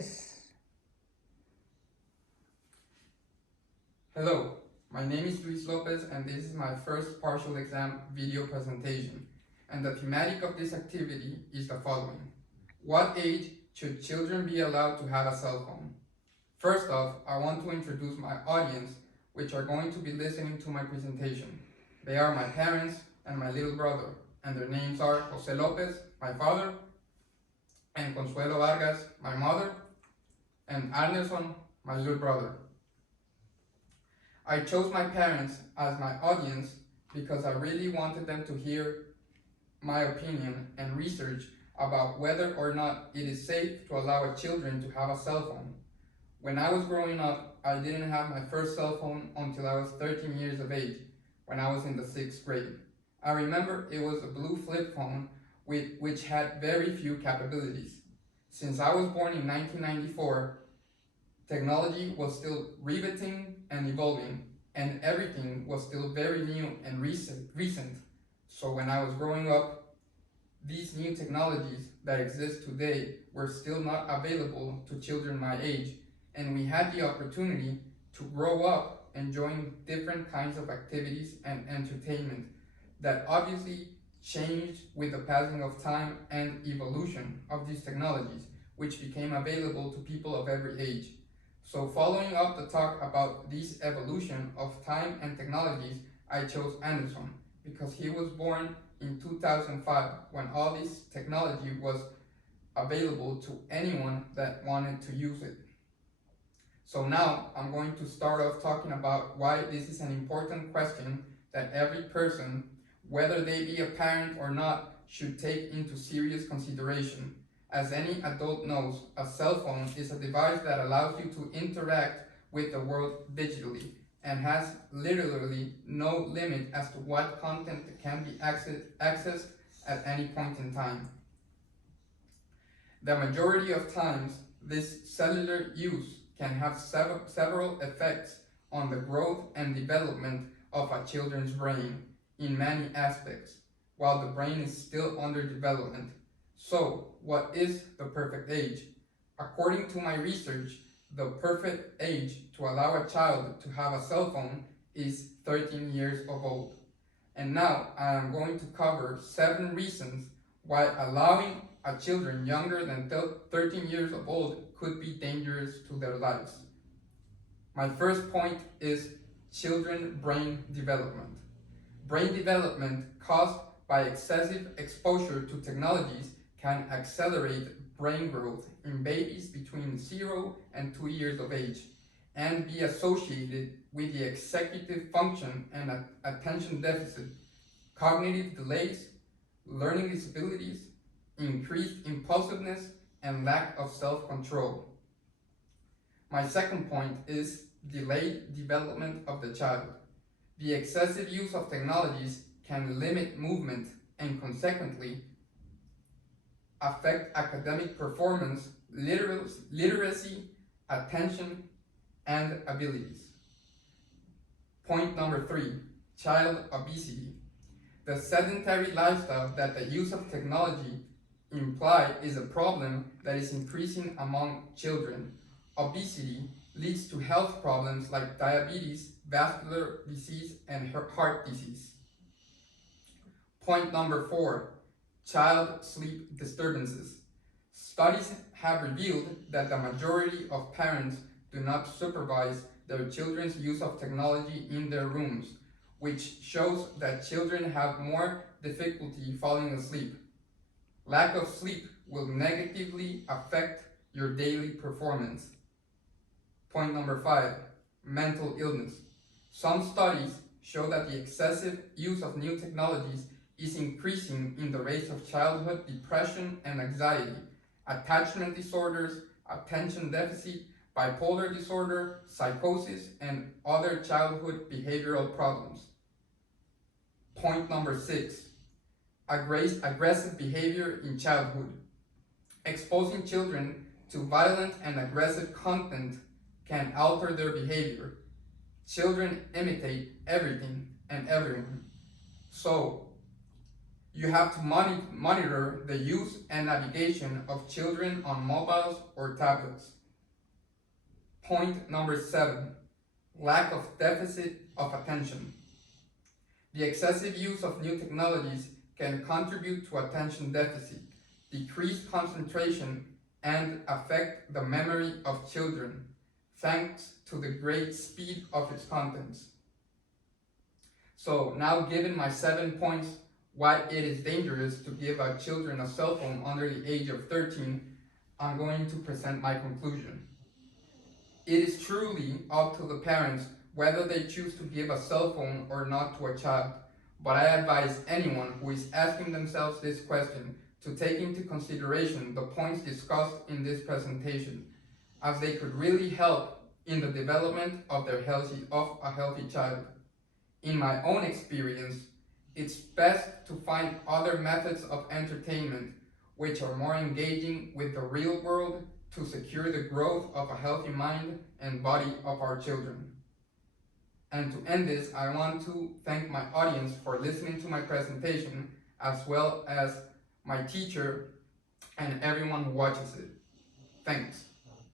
3. Hello, my name is Luis Lopez and this is my first partial exam video presentation. And the thematic of this activity is the following. What age should children be allowed to have a cell phone? First off, I want to introduce my audience, which are going to be listening to my presentation. They are my parents and my little brother, and their names are Jose Lopez, my father, and Consuelo Vargas, my mother, and Anderson, my little brother. I chose my parents as my audience because I really wanted them to hear my opinion and research about whether or not it is safe to allow children to have a cell phone. When I was growing up, I didn't have my first cell phone until I was 13 years of age, when I was in the 6th grade. I remember it was a blue flip phone which had very few capabilities. Since I was born in 1994, technology was still riveting and evolving, and everything was still very new and recent. So when I was growing up, these new technologies that exist today were still not available to children my age, and we had the opportunity to grow up enjoying different kinds of activities and entertainment that obviously changed with the passing of time and evolution of these technologies, which became available to people of every age. So following up the talk about this evolution of time and technologies, I chose Anderson because he was born in 2005 when all this technology was available to anyone that wanted to use it. So now I'm going to start off talking about why this is an important question that every person, whether they be a parent or not, should take into serious consideration. As any adult knows, a cell phone is a device that allows you to interact with the world digitally and has literally no limit as to what content can be accessed at any point in time. The majority of times, this cellular use can have several effects on the growth and development of a children's brain in many aspects, while the brain is still under development. So, what is the perfect age? According to my research, the perfect age to allow a child to have a cell phone is 13 years of old. And now I am going to cover 7 reasons why allowing a children younger than 13 years of old could be dangerous to their lives. My first point is children brain development. Brain development caused by excessive exposure to technologies can accelerate brain growth in babies between 0 and 2 years of age and be associated with the executive function and attention deficit, cognitive delays, learning disabilities, increased impulsiveness, and lack of self-control. My second point is delayed development of the child. The excessive use of technologies can limit movement and consequently affect academic performance, literacy, attention, and abilities. Point number 3, child obesity. The sedentary lifestyle that the use of technology imply is a problem that is increasing among children. Obesity leads to health problems like diabetes, vascular disease, and heart disease. Point number 4, child sleep disturbances. Studies have revealed that the majority of parents do not supervise their children's use of technology in their rooms, which shows that children have more difficulty falling asleep. Lack of sleep will negatively affect your daily performance. Point number 5, mental illness. Some studies show that the excessive use of new technologies is increasing in the rates of childhood depression and anxiety, attachment disorders, attention deficit, bipolar disorder, psychosis, and other childhood behavioral problems. Point number 6, aggressive behavior in childhood. Exposing children to violent and aggressive content can alter their behavior. Children imitate everything and everyone. So, You have to monitor the use and navigation of children on mobiles or tablets. Point number 7, lack of deficit of attention. The excessive use of new technologies can contribute to attention deficit, decrease concentration, and affect the memory of children, thanks to the great speed of its contents. So now, given my 7 points why it is dangerous to give our children a cell phone under the age of 13, I'm going to present my conclusion. It is truly up to the parents whether they choose to give a cell phone or not to a child, but I advise anyone who is asking themselves this question to take into consideration the points discussed in this presentation, as they could really help in the development of a healthy child. In my own experience, it's best to find other methods of entertainment which are more engaging with the real world to secure the growth of a healthy mind and body of our children. And to end this, I want to thank my audience for listening to my presentation, as well as my teacher and everyone who watches it. Thanks.